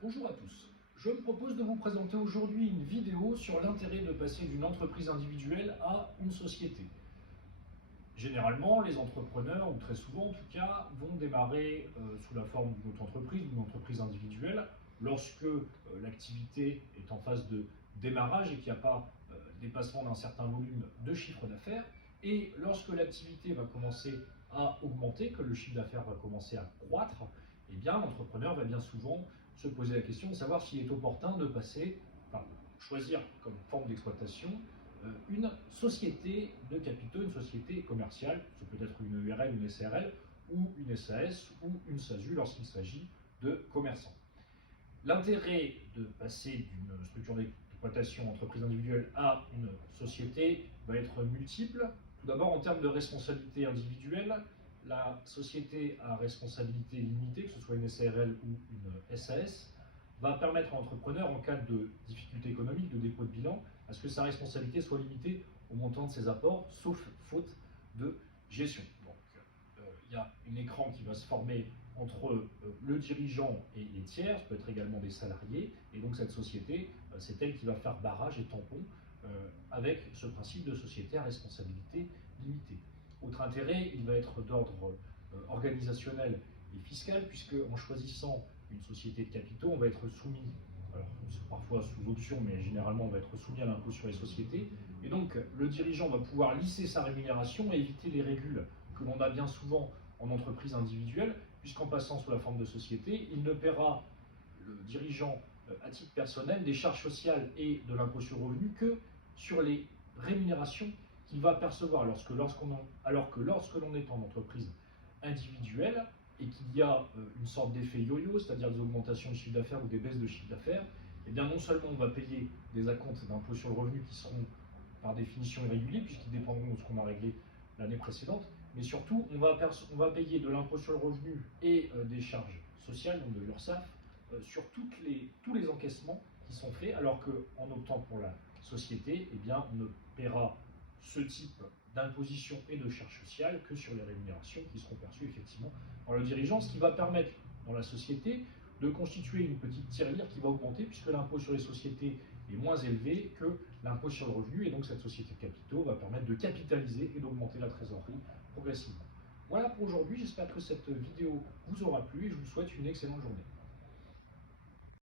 Bonjour à tous. Je me propose de vous présenter aujourd'hui une vidéo sur l'intérêt de passer d'une entreprise individuelle à une société. Généralement, les entrepreneurs, ou très souvent en tout cas, vont démarrer sous la forme d'une auto-entreprise, d'une entreprise individuelle, lorsque l'activité est en phase de démarrage et qu'il n'y a pas dépassement d'un certain volume de chiffre d'affaires. Et lorsque l'activité va commencer à augmenter, que le chiffre d'affaires va commencer à croître, eh bien l'entrepreneur va bien souvent se poser la question de savoir s'il est opportun de passer, enfin, choisir comme forme d'exploitation une société de capitaux, une société commerciale, ça peut être une URL, une SARL, ou une SAS, ou une SASU lorsqu'il s'agit de commerçants. L'intérêt de passer d'une structure d'exploitation entreprise individuelle à une société va être multiple. Tout d'abord, en termes de responsabilité individuelle, la société à responsabilité limitée, que ce soit une SARL ou une SAS, va permettre à l'entrepreneur, en cas de difficulté économique, de dépôt de bilan, à ce que sa responsabilité soit limitée au montant de ses apports, sauf faute de gestion. Donc, il y a un écran qui va se former entre le dirigeant et les tiers, ça peut être également des salariés, et donc cette société, c'est elle qui va faire barrage et tampon avec ce principe de société à responsabilité limitée. Autre intérêt, il va être d'ordre organisationnel et fiscal, puisque en choisissant une société de capitaux, on va être soumis, alors parfois sous option, mais généralement on va être soumis à l'impôt sur les sociétés, et donc le dirigeant va pouvoir lisser sa rémunération et éviter les régules que l'on a bien souvent en entreprise individuelle, puisqu'en passant sous la forme de société, il ne paiera, le dirigeant à titre personnel, des charges sociales et de l'impôt sur le revenu que sur les rémunérations qu'il va percevoir, alors que lorsque l'on est en entreprise individuelle et qu'il y a une sorte d'effet yo-yo, c'est-à-dire des augmentations de chiffre d'affaires ou des baisses de chiffre d'affaires, eh bien non seulement on va payer des acomptes d'impôt sur le revenu qui seront par définition irréguliers, puisqu'ils dépendront de ce qu'on a réglé l'année précédente, mais surtout on va payer de l'impôt sur le revenu et des charges sociales, donc de l'URSSAF, sur tous les encaissements qui sont faits, alors qu'en optant pour la société, eh bien, on ne paiera ce type d'imposition et de charges sociales que sur les rémunérations qui seront perçues effectivement par le dirigeant, ce qui va permettre dans la société de constituer une petite tirelire qui va augmenter, puisque l'impôt sur les sociétés est moins élevé que l'impôt sur le revenu, et donc cette société de capitaux va permettre de capitaliser et d'augmenter la trésorerie progressivement. Voilà pour aujourd'hui, j'espère que cette vidéo vous aura plu et je vous souhaite une excellente journée.